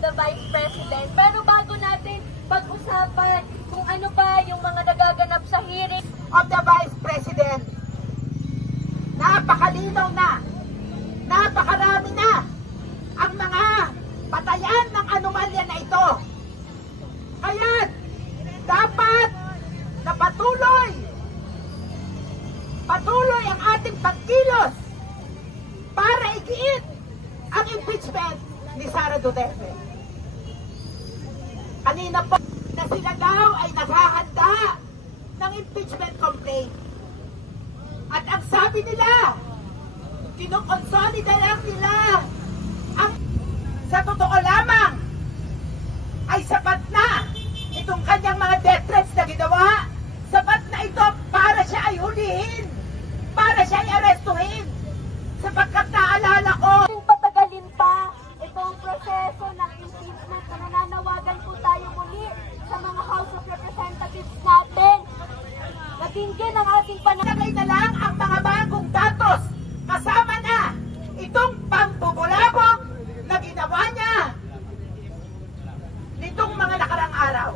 the Vice President. Pero bago natin pag-usapan kung ano ba yung mga nagaganap sa hearing of the Vice President, napakalinaw na, napakarami na ang mga patayan ng anomalya na ito. Kaya dapat na patuloy ang ating pagkilos para igiit ang impeachment ni Sara Duterte. Kanina po na sila daw ay naghahanda ng impeachment complaint. At ang sabi nila, kinukonsolida lang nila ang sa totoo lamang ay sapat na itong kanyang mga death threats na ginawa. Sapat na ito para siya ay hulihin, para siya ay arestuhin. Sapagkat naalala ko, patagalin pa itong proseso ng impeachment na nananawagan po tayo muli sa mga House of Representatives natin. Natinggin ang ating nalagay na lang ang mga bagong datos kasama na itong pambubulabog na ginawa niya nitong mga nakarang araw.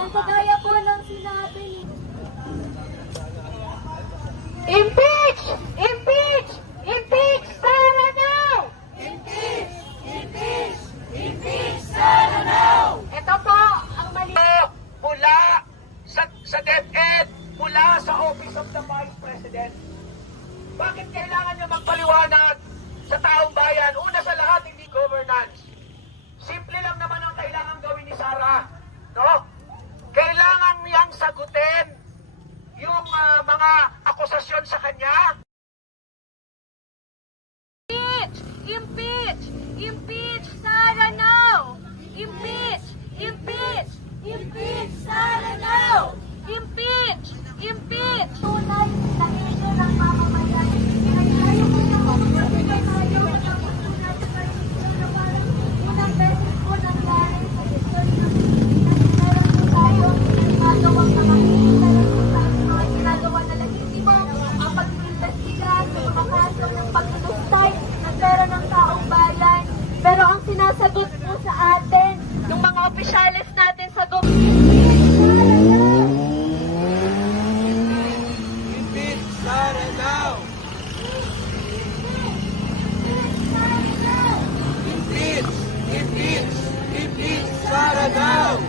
Ang kagaya po ng sinabi ni Impeach! Impeach! Impeach! Sara now! Impeach! Impeach! Impeach! Sara now! Ito po ang mali. Mula sa DepEd, mula sa Office of the Vice President. Bakit kailangan nyo magpaliwanag sa taong bayan? Una sa lahat, hindi governance. Simple lang naman ang kailangan gawin ni Sara. No? Kailangan niyang sagutin yung mga akusasyon sa kanya. Impeach! Impeach! Impeach! Sara now! Impeach! Impeach! Impeach! Sara now! Impeach! Impeach! Tunay na issue ng mamamayan. Pinagtayo ko na ako sa tayo na parang unang beses po nangyari sa history ng Pilipinas. Meron po tayo ginagawang nakakita mga ginagawa na legitimo ang pag-iimbestiga sa mga kaso ng pagtutustay ng pera ng taong bayan. Pero ang sinasagot po sa atin ng mga opisyalis natin sa gobyerno, Sara